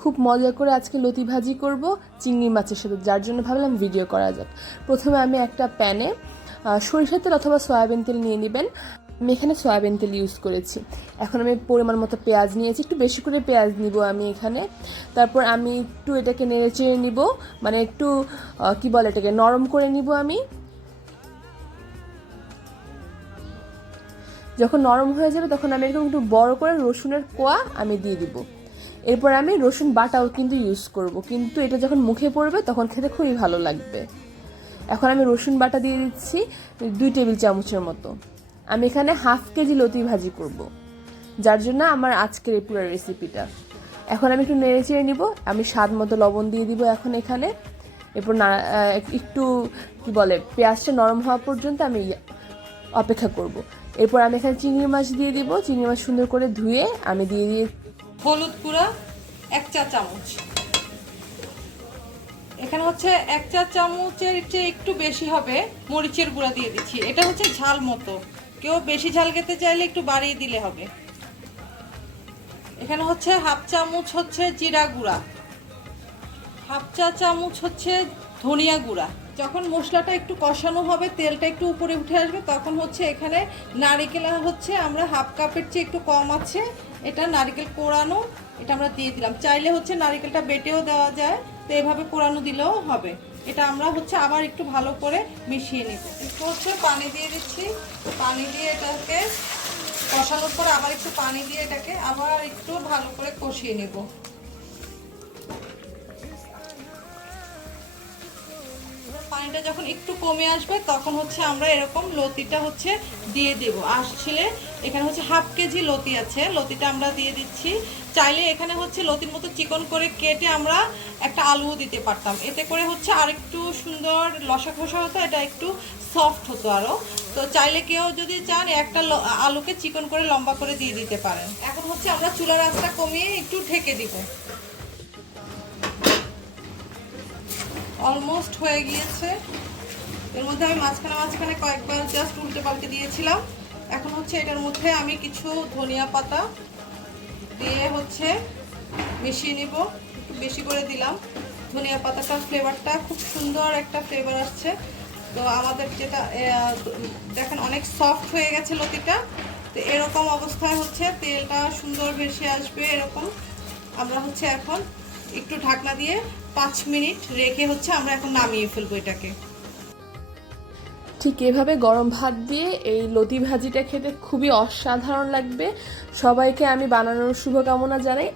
খুব মজা করে আজকে লতি ভাজি করব, চিংড়ি মাছের সাথে। যার জন্য ভাবলাম ভিডিও করা যাক। প্রথমে আমি একটা প্যানে সরিষার তেল অথবা সয়াবিন তেল নিয়ে নেবেন। আমি এখানে সয়াবিন তেল ইউজ করেছি। এখন আমি পরিমাণ মতো পেঁয়াজ নিয়েছি। একটু বেশি করে পেঁয়াজ নিব আমি এখানে। তারপর আমি একটু এটাকে নেড়ে চেড়ে নিব। মানে একটু কি বলে এটাকে, নরম করে নিব আমি। যখন নরম হয়ে যাবে, তখন আমি এরকম একটু বড় করে রসুনের কোয়া আমি দিয়ে দিব। এরপর আমি রসুন বাটাও কিন্তু ইউজ করব। কিন্তু এটা যখন মুখে পড়বে, তখন খেতে খুবই ভালো লাগবে। এখন আমি রসুন বাটা দিয়ে দিচ্ছি দুই টেবিল চামচের মতো। আমি এখানে হাফ কেজি লতি ভাজি করব। যার জন্য আমার আজকের এই পুরো রেসিপিটা এখন আমি একটু নেড়ে চেড়ে নিব। আমি স্বাদ মতো লবণ দিয়ে দিব এখন এখানে। এরপর না একটু, কি বলে, পেঁয়াজটা নরম হওয়া পর্যন্ত আমি অপেক্ষা করব। এরপর আমি এখানে চিংড়ি মাছ দিয়ে দিব। চিংড়ি মাছ সুন্দর করে ধুয়ে আমি দিয়ে দিয়ে হলুদ গুঁড়া, এক চা চামচ। এখানে হচ্ছে এক চা চামচের চেয়ে একটু বেশি হবে মরিচের গুঁড়া দিয়ে দিচ্ছি। এটা হচ্ছে ঝাল মতো। কেউ বেশি ঝাল খেতে চাইলে একটু বাড়িয়ে দিলে হবে। এখানে হচ্ছে হাফ চামচ হচ্ছে জিরা গুঁড়া। হাফ চা চামচ হচ্ছে ধনিয়া গুঁড়া। যখন মশলাটা একটু কষানো হবে, তেলটা একটু উপরে উঠে আসবে, তখন হচ্ছে এখানে নারিকেল হচ্ছে আমরা হাফ কাপের চেয়ে একটু কম আছে। এটা নারিকেল কোড়ানো এটা আমরা দিয়ে দিলাম। চাইলে হচ্ছে নারিকেলটা বেটেও দেওয়া যায়, তো এভাবে কোড়ানো দিলেও হবে। এটা আমরা হচ্ছে আবার একটু ভালো করে মিশিয়ে নেব। একটু হচ্ছে পানি দিয়ে দিচ্ছি। পানি দিয়ে এটাকে কষানোর পর আবার একটু পানি দিয়ে এটাকে আবার একটু ভালো করে কষিয়ে নেব। পানিটা যখন একটু কমে আসবে, তখন হচ্ছে আমরা এরকম লতিটা হচ্ছে দিয়ে দেব। আসছিলে এখানে হচ্ছে হাফ কেজি লতি আছে, লতিটা আমরা দিয়ে দিচ্ছি। চাইলে এখানে হচ্ছে লতির মতো চিকন করে কেটে আমরা একটা আলুও দিতে পারতাম। এতে করে হচ্ছে আরেকটু সুন্দর লসা খসা হতো, এটা একটু সফট হতো আরও তো চাইলে কেউ যদি চান একটা আলুকে চিকন করে লম্বা করে দিয়ে দিতে পারেন। এখন হচ্ছে আমরা চুলার আঁচটা কমিয়ে একটু ঢেকে দিব। অলমোস্ট হয়ে গিয়েছে। এর মধ্যে আমি মাঝখানে মাঝখানে কয়েকবার জাস্ট উল্টে পাল্টে দিয়েছিলাম। এখন হচ্ছে এটার মধ্যে আমি কিছু ধনিয়া পাতা দিয়ে হচ্ছে মিশিয়ে নিব। একটু বেশি করে দিলাম। ধনিয়া পাতাটার ফ্লেভারটা খুব সুন্দর একটা ফ্লেভার আসছে। তো আমাদের যেটা দেখেন অনেক সফট হয়ে গেছে লতিটা। তো এরকম অবস্থায় হচ্ছে তেলটা সুন্দর ভেসে আসবে এরকম। আমরা হচ্ছে এখন একটু ঢাকনা দিয়ে পাঁচ মিনিট রেখে হচ্ছে আমরা এখন নামিয়ে ফেলব এটাকে। ঠিক এভাবে গরম ভাত দিয়ে এই লতি ভাজিটা খেতে খুবই অসাধারণ লাগবে। সবাইকে আমি বানানোর শুভকামনা জানাই।